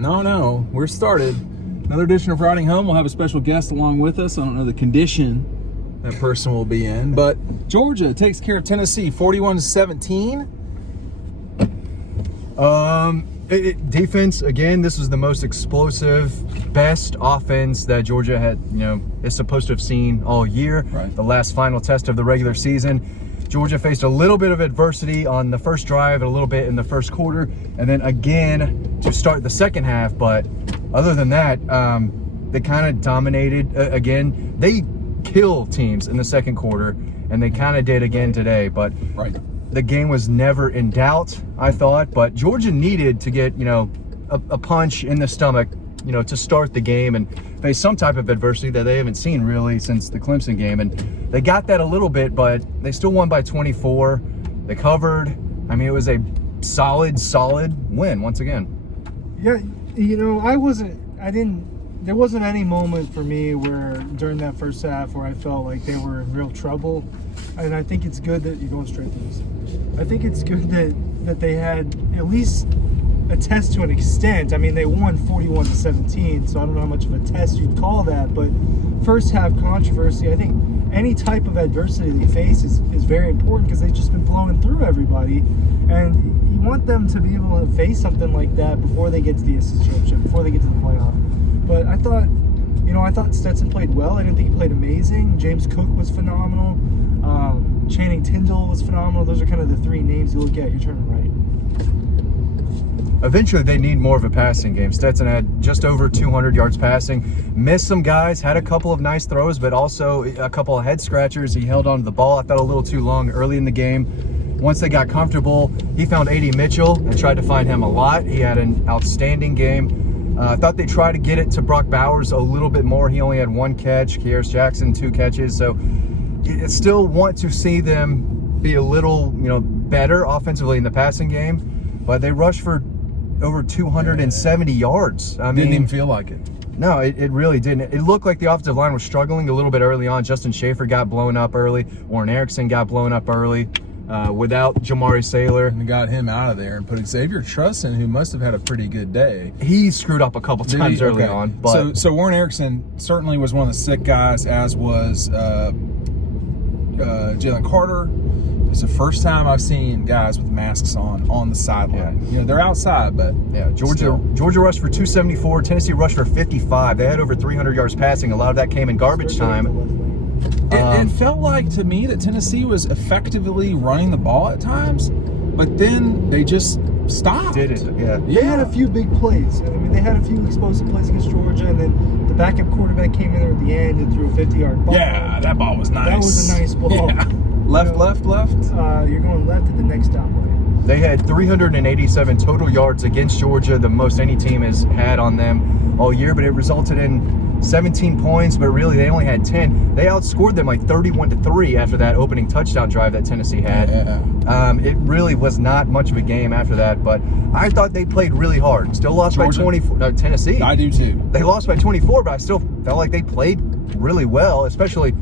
No. We're started. Another edition of Riding Home. We'll have a special guest along with us. I don't know the condition that person will be in, but Georgia takes care of Tennessee 41-17. Defense, again, this was the most explosive, best offense that Georgia is supposed to have seen all year. Right. The last final test of the regular season. Georgia faced a little bit of adversity on the first drive, a little bit in the first quarter, and then again to start the second half. But other than that, they kind of dominated. Again, they kill teams in the second quarter, and they kind of did again today. But the game was never in doubt, I thought. But Georgia needed to get, a punch in the stomach, to start the game and face some type of adversity that they haven't seen really since the Clemson game. And they got that a little bit, but they still won by 24. They covered. I mean, it was a solid win once again. Yeah, there wasn't any moment for me where during that first half where I felt like they were in real trouble. And I think it's good that you're going straight through this. I think it's good that they had at least a test to an extent. I mean, they won 41-17, so I don't know how much of a test you'd call that. But first half controversy, I think any type of adversity that you face is very important because they've just been blowing through everybody. And you want them to be able to face something like that before they get to the SEC championship, before they get to the playoff. But I thought Stetson played well. I didn't think he played amazing. James Cook was phenomenal. Channing Tindall was phenomenal. Those are kind of the three names you look at. You're turning right. Eventually, they need more of a passing game. Stetson had just over 200 yards passing. Missed some guys, had a couple of nice throws, but also a couple of head scratchers. He held onto the ball, I thought, a little too long early in the game. Once they got comfortable, he found A.D. Mitchell and tried to find him a lot. He had an outstanding game. I thought they tried to get it to Brock Bowers a little bit more. He only had one catch. Kearis Jackson, 2 catches. So I still want to see them be a little, better offensively in the passing game. But they rushed for over 270 yards. I mean, didn't even feel like it. No, it really didn't. It looked like the offensive line was struggling a little bit early on. Justin Schaefer got blown up early. Warren Erickson got blown up early without Jamari Saylor. And got him out of there and put Xavier Trustin, who must have had a pretty good day. He screwed up a couple times early on. But So Warren Erickson certainly was one of the sick guys, as was Jalen Carter. It's the first time I've seen guys with masks on the sideline. Yeah. They're outside, but Georgia rushed for 274. Tennessee rushed for 55. They had over 300 yards passing. A lot of that came in garbage time. It felt like to me that Tennessee was effectively running the ball at times, but then they just stopped. Did it? Yeah. They had a few big plays. I mean, they had a few explosive plays against Georgia, and then the backup quarterback came in there at the end and threw a 50-yard ball. Yeah, that ball was nice. That was a nice ball. Yeah. Left. You're going left at the next stoplight. They had 387 total yards against Georgia, the most any team has had on them all year, but it resulted in 17 points, but really they only had 10. They outscored them like 31-3 after that opening touchdown drive that Tennessee had. Yeah. It really was not much of a game after that, but I thought they played really hard. Still lost by 24. Tennessee. I do too. They lost by 24, but I still felt like they played really well, especially,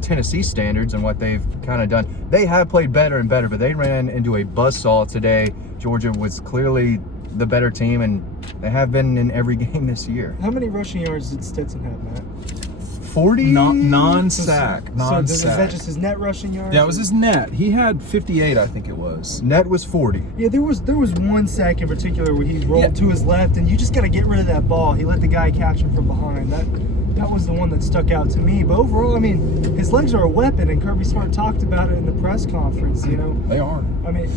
Tennessee standards and what they've kind of done. They have played better and better, but they ran into a buzzsaw today. Georgia was clearly the better team, and they have been in every game this year. How many rushing yards did Stetson have, Matt? 40? Non-sack. So is that just his net rushing yards? Yeah, it was his net. He had 58, I think it was. Net was 40. Yeah, there was one sack in particular where he rolled to his left, and you just got to get rid of that ball. He let the guy catch him from behind. That was the one that stuck out to me. But overall, I mean, his legs are a weapon, and Kirby Smart talked about it in the press conference. They are. I mean,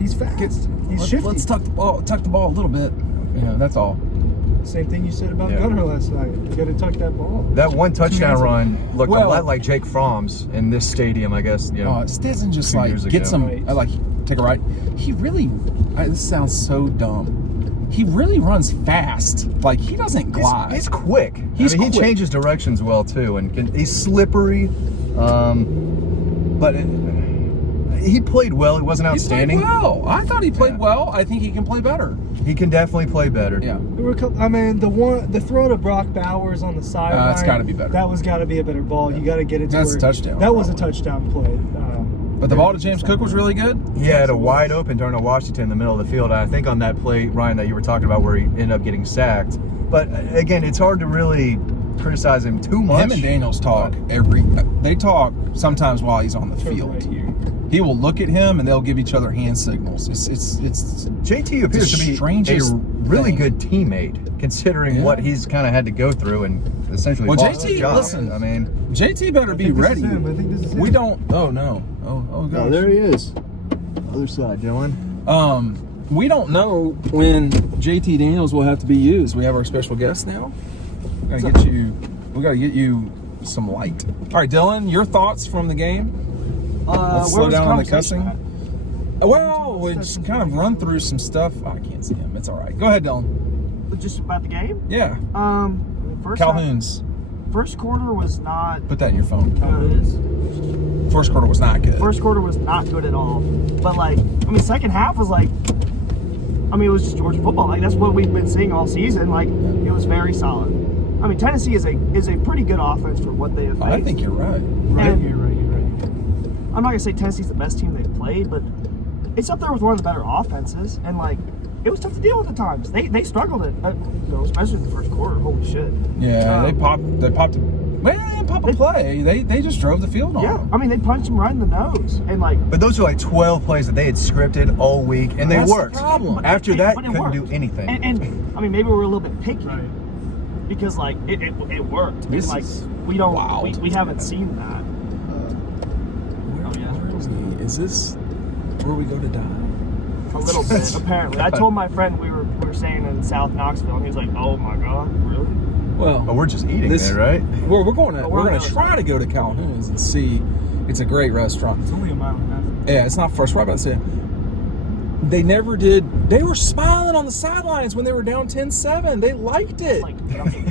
he's fast. He's shifty. Let's tuck the ball a little bit. That's all. Same thing you said about Gunner last night. You got to tuck that ball. That one touchdown run looked a lot like Jake Fromm's in this stadium, I guess. Stetson just gets him. Take a right. He really. This sounds so dumb. He really runs fast. Like, he doesn't glide. He's quick. He changes directions well too, and he's slippery. But he played well. He wasn't outstanding. He played well. I thought he played well. I think he can play better. He can definitely play better. Yeah. There were the throw to Brock Bowers on the sideline. That's got to be better. That was got to be a better ball. You got to get it to That's a touchdown. That was a touchdown play. But the ball to James Cook was really good. He had a wide open Darnell Washington in the middle of the field. I think on that play, Ryan, that you were talking about where he ended up getting sacked. But again, it's hard to really criticize him too much. Him and Daniels talk they talk sometimes while he's on the field. Right here. He will look at him and they'll give each other hand signals. It's JT appears to be strangest a really thing. good teammate, considering what he's kind of had to go through and essentially lost his job. Listen, I mean, JT better be think this ready. is him. I think this is him. We don't. Oh no. Oh gosh. oh, there he is. Other side, Dylan. We don't know when JT Daniels will have to be used. We have our special guest now. We gotta get you some light. All right, Dylan, your thoughts from the game? Let's slow down on the cussing. Well, we just kind of run through some stuff. Oh, I can't see him. It's all right. Go ahead, Dylan. Just about the game? Yeah. First Calhoun's. First quarter was not Put that in your phone. good. First quarter was not good. First quarter was not good at all. But second half was it was just Georgia football. That's what we've been seeing all season. It was very solid. Tennessee is a pretty good offense for what they have faced. I think you're right. Right, you're right. I'm not gonna say Tennessee's the best team they've played, but it's up there with one of the better offenses. And it was tough to deal with at times. They struggled especially in the first quarter. Holy shit. Yeah, they popped. Well, they didn't pop a play. They just drove the field on them. Yeah, they punched him right in the nose, and But those are 12 plays that they had scripted all week, and they That's the worked. problem. After that, but it couldn't worked. do anything. And maybe we're a little bit picky Right. because it worked. This And, is we don't wild. we haven't seen that. Where is he? Is this where we go to die? A little bit, apparently. I told my friend we were staying in South Knoxville, and he was like, "Oh my god, really?" Well, But we're just eating there, right? We're going to we're we're going gonna to try to go to Calhoun's and see. It's a great restaurant. It's only a mile and a half. Yeah, it's not first. Right about to say. They never did. They were smiling on the sidelines when they were down 10-7. They liked it.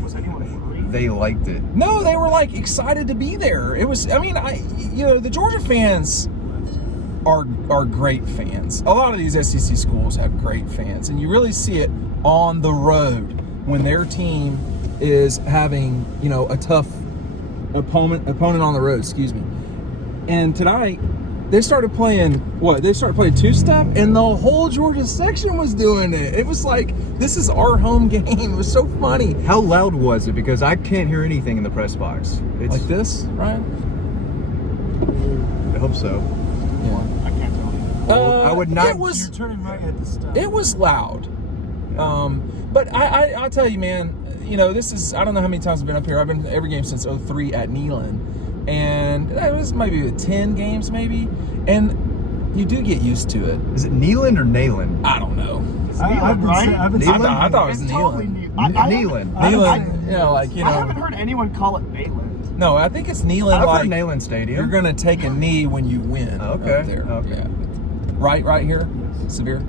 Was anyone worried? They liked it. No, they were excited to be there. It was. The Georgia fans are great fans. A lot of these SEC schools have great fans, and you really see it on the road when their team is having a tough opponent on the road. Excuse me. And tonight they started playing two-step, and the whole Georgia section was doing it. It was this is our home game. It was so funny. How loud was it? Because I can't hear anything in the press box. It's Like this, right? I hope so. I can't tell you. I would not. It was. You're turning right at the stop. It was loud. But I'll tell you, man, this is, I don't know how many times I've been up here. I've been to every game since 03 at Neyland. And it was maybe 10 games, maybe. And you do get used to it. Is it Neyland or Nayland? I don't know. I've been right? saying- I've been Neyland? saying- I thought it was It's Neyland. totally new. I Neyland. Neyland, I haven't heard anyone call it Neyland. No, I think it's Neyland. I've heard Neyland Stadium. You're going to take a knee when you win. Okay, Up there. okay. Yeah. Right here? Severe.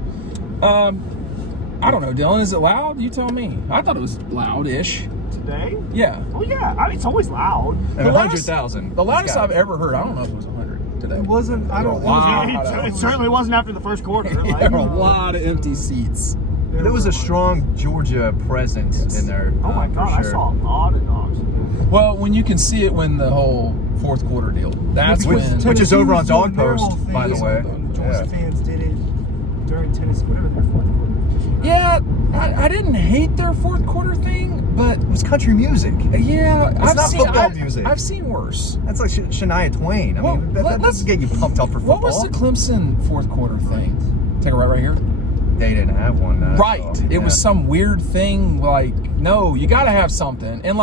I don't know, Dylan. Is it loud? You tell me. I thought it was loud-ish. Today? Yeah. Well, yeah. It's always loud. And The last- 100,000. The loudest I've ever heard, I don't know if it was 100 today. It wasn't. I don't. It certainly wasn't after the first quarter. There were a lot of empty seats. There was a strong Georgia presence in there. Oh my for god, sure. I saw a lot of dogs. Well, when you can see it when the whole fourth quarter deal. That's Which- when. which is over on Tennessee was Dog doing their Post, whole thing, by the way. and Georgia Yeah. fans did it during Tennessee, whatever their fourth quarter. Yeah, I didn't hate their fourth quarter thing, but It was country music. yeah, It's not football music. I've seen worse. That's like Shania Twain. I Well, mean, that let's doesn't get you pumped up for football. What was the Clemson fourth quarter thing? Take it right here. They didn't have one. Right. So, It was some weird thing. No, you got to have something. And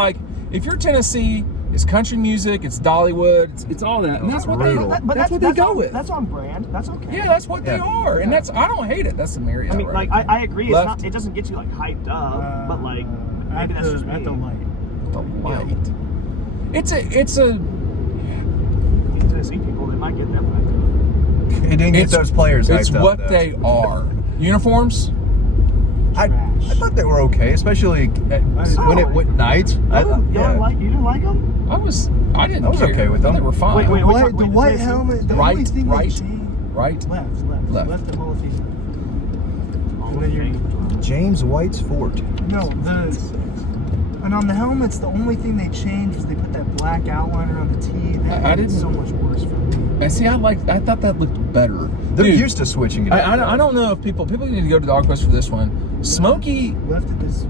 if you're Tennessee, it's country music, it's Dollywood, it's all that, and that's what they. Brutal. That's what they go on, with. That's on brand. That's okay. Yeah, that's what they Yeah. are, and I don't hate it. That's the Marriott. I mean, right? I agree. It's Left. not. It doesn't get you hyped up, but at maybe that's just the me. light. the light. It's a. These Tennessee people, they might get them hyped up. It didn't get those players hyped It's up, what though. they are. Uniforms. I thought they were okay, especially when it went night. You didn't like them? I didn't. I was care. okay with I thought them. They were fine. Wait, The white, the wait, white Tennessee? helmet. The Right, only thing right, they changed. right. Left the Hall of Fame. And then you're, James White's fort. no, and on the helmets, the only thing they changed was they put that black outline around the T. That I made it didn't- so much worse for me. And see, I thought that looked better. They're Dude, used to switching it. I don't know if people need to go to Dog Quest for this one. Smokey Left at this.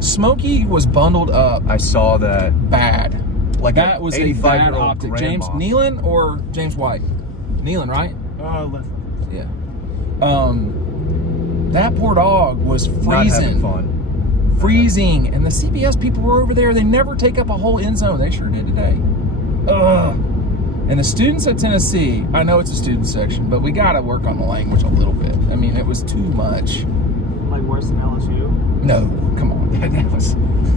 Smokey was bundled up I saw that. bad. Like that was a bad 85-year-old optic. James grandma. Nealon or James White? Nealon, right? Left. Yeah. That poor dog was Not having freezing. fun. Freezing. And the CBS people were over there. They never take up a whole end zone. They sure did today. Ugh. And the students at Tennessee, I know it's a student section, but we got to work on the language a little bit. I mean, it was too much. Like worse than LSU. No, come on.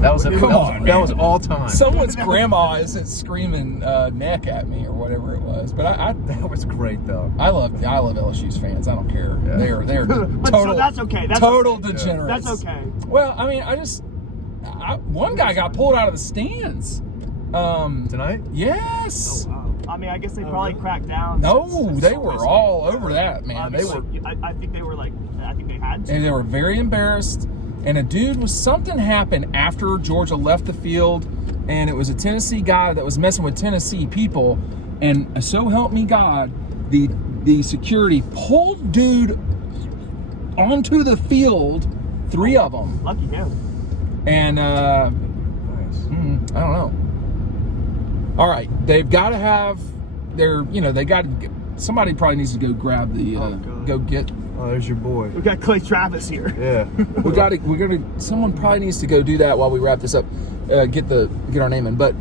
That was all time. Someone's grandma isn't screaming neck at me or whatever it was. But That was great though. I love LSU's fans. I don't care. Yeah. They're But total. so that's okay. That's total okay. degenerates. That's okay. Well, I mean, one guy got pulled out of the stands. Tonight? Yes. Oh, wow. I mean, I guess they probably cracked down. No, since they the were first all game. over that, man. They were, I think they were like. I think they had to. and they were very embarrassed. And a dude was something happened after Georgia left the field, and it was a Tennessee guy that was messing with Tennessee people. And so help me God, the security pulled dude onto the field, 3 of them, Lucky him. and Nice. I don't know. All right, they've got to have somebody probably needs to go grab the God. go get. Oh, there's your boy. We got Clay Travis here. Yeah. Someone probably needs to go do that while we wrap this up. Get our name in, but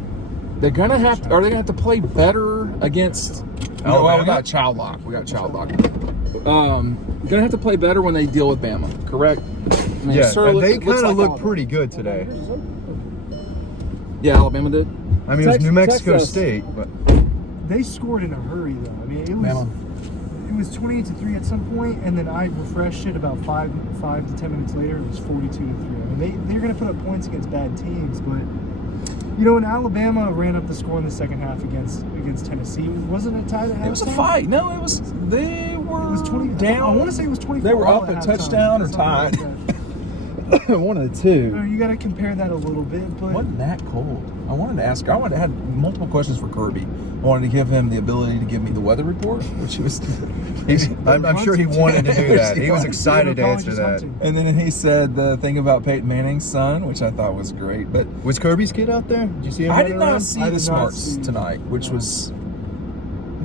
they're gonna have to. Are they gonna have to play better against? No, well, we got child lock. Gonna have to play better when they deal with Bama. Correct. I mean, Yeah. sir, And they looks kind of like looked Alabama. pretty good today. Yeah, Alabama did. I mean, it was New Mexico Texas. State, but They scored in a hurry though. I mean, it was. Bama. It was 28-3 at some point, and then I refreshed it about 5 to 10 minutes later. It was 42-3. I mean, they're going to put up points against bad teams, but when Alabama ran up the score in the second half against Tennessee, wasn't it tied at halftime? It was a fight. No, it was. They were. It was 20 down. I want to say it was 24. They were all up at a halftime, touchdown or something tied. like that. One of the two. You got to compare that a little bit, but Wasn't that cold? I wanted to ask. I had multiple questions for Kirby. I wanted to give him the ability to give me the weather report, which was. I'm sure he wanted to do that. He was excited to answer that. And then he said the thing about Peyton Manning's son, which I thought was great. But Was Kirby's kid out there? Did you see him? I running did not around? see I the did not Smarts see- tonight, which was.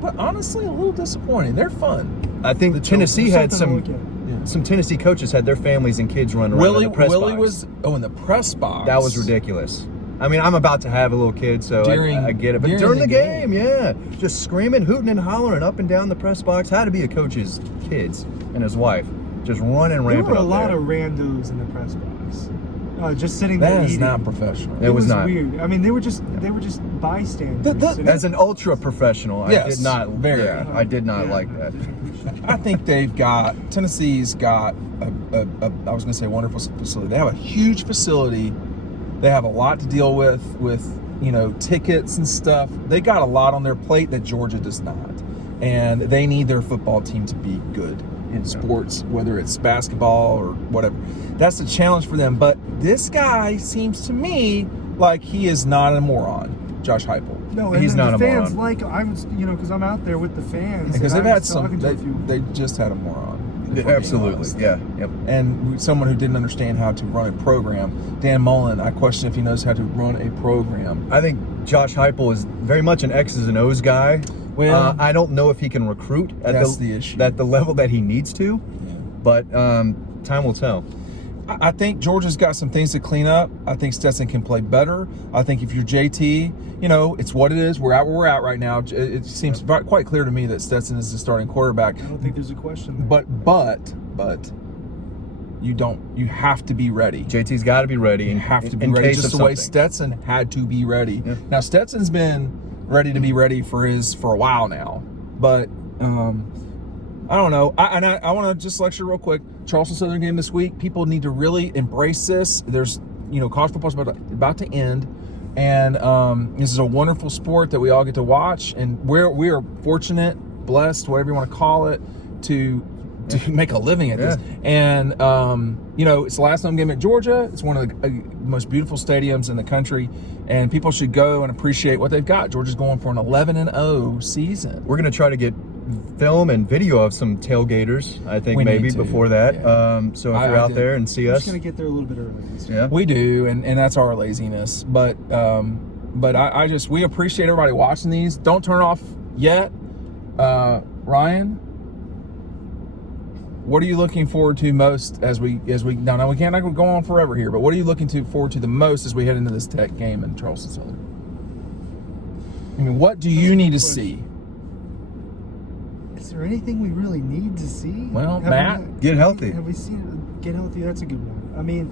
But honestly, a little disappointing. They're fun. I think Tennessee had Something to look some. at. Some Tennessee coaches had their families and kids run around in the press Willie box. was in the press box. That was ridiculous. I mean, I'm about to have a little kid, so I get it. But during the game, yeah, just screaming, hooting, and hollering up and down the press box. Had to be a coach's kids and his wife, just running There rampant. were a up lot there. of randos in the press box, just sitting there That is eating. not professional. It was not. weird. I mean, they were just bystanders. sitting As an ultra professional, Yes, I did not. very. Yeah, I did not like that. I think Tennessee's got I was going to say wonderful facility. They have a huge facility. They have a lot to deal with tickets and stuff. They got a lot on their plate that Georgia does not. And they need their football team to be good in sports, whether it's basketball or whatever. That's the challenge for them. But this guy seems to me like he is not a moron, Josh Heupel. No, and He's then not the a fans moron. I was, because I'm out there with the fans. Because and they've I had was talking to a few. they just had a moron. if we're being Absolutely, honest. yeah, yep. And someone who didn't understand how to run a program. Dan Mullen, I question if he knows how to run a program. I think Josh Heupel is very much an X's and O's guy. Well, I don't know if he can recruit at that's the issue. at the level that he needs to, but time will tell. I think Georgia's got some things to clean up. I think Stetson can play better. I think if you're JT, it's what it is. We're at where we're at right now. It seems quite clear to me that Stetson is the starting quarterback. I don't think there's a question there. But you have to be ready. JT's got to be ready. You in- have to be in ready, case just of the way something. Stetson had to be ready. Yeah. Now Stetson's been ready to be ready for a while now, but I don't know. I want to just lecture real quick. Charleston Southern game this week. People need to really embrace this. There's college football's about to end, and this is a wonderful sport that we all get to watch, and we are fortunate, blessed, whatever you want to call it, to to make a living at this. And you know, it's the last home game at Georgia. It's one of the most beautiful stadiums in the country, and people should go and appreciate what they've got. Georgia's going for an 11-0 season. We're gonna try to get film and video of some tailgaters. I think maybe before that. Yeah. So if you're out there and see We're us, just gonna get there a little bit early. yeah, We do, and that's our laziness. But we appreciate everybody watching these. Don't turn off yet. Ryan, what are you looking forward to most as we no, we can't go on forever here, but what are you looking forward to the most as we head into this Tech game in Charleston Southern? I mean, what do you need to see? Is there anything we really need to see? Well, Matt, get healthy. Have we seen it? Get healthy? That's a good one. I mean,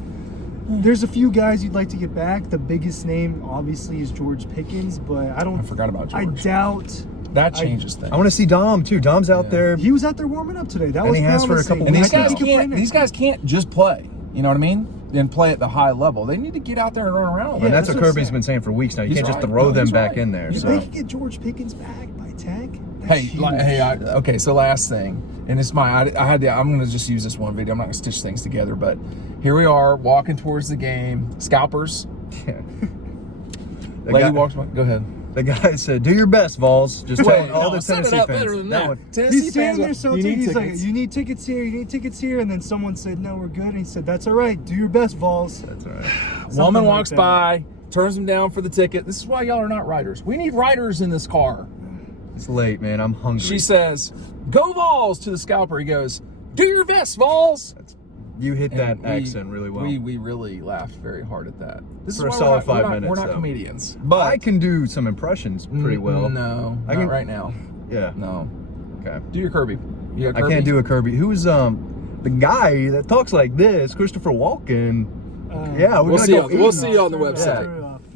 there's a few guys you'd like to get back. The biggest name, obviously, is George Pickens, but I forgot about I George. doubt That changes things. I want to see Dom too. Dom's out there. he was out there warming up today. That And was he has for a promising. couple And weeks these guys can't just play. You know what I mean? And play at the high level. They need to get out there and run around. And that's that's what what I'm Kirby's saying. been saying for weeks now. You He's can't just right. throw No, them he's back right. in there. If So they can get George Pickens back by Tech, that's huge. Okay. So last thing, and it's I'm going to just use this one video. I'm not going to stitch things together, but here we are walking towards the game. Scalpers. The Lady guy- walks by. Go ahead. The guy said, "Do your best, Vols." Just telling all the set it Tennessee up fans. better than That that. one. Tennessee He's standing there fans, so you need he's like, tickets. you need tickets here, you need tickets here, and then someone said, no, we're good, and he said, that's all right, do your best, Vols. That's all right. Woman Something like walks that. by, turns them down for the ticket. This is why y'all are not riders. We need riders in this car. It's late, man. I'm hungry. She says, "Go Vols" to the scalper. He goes, "Do your best, Vols." You hit that And accent really well. We really laughed very hard at that. This For a is why solid we're not, 5 we're not, minutes, We're not though. comedians, but I can do some impressions pretty well. No, I not can- right now. Yeah. No, Okay. do your Kirby. You got I Kirby? can't do a Kirby. Who's the guy that talks like this? Christopher Walken. Yeah, we're We'll gonna see. go We'll eat. see you on the Sure, website. sure.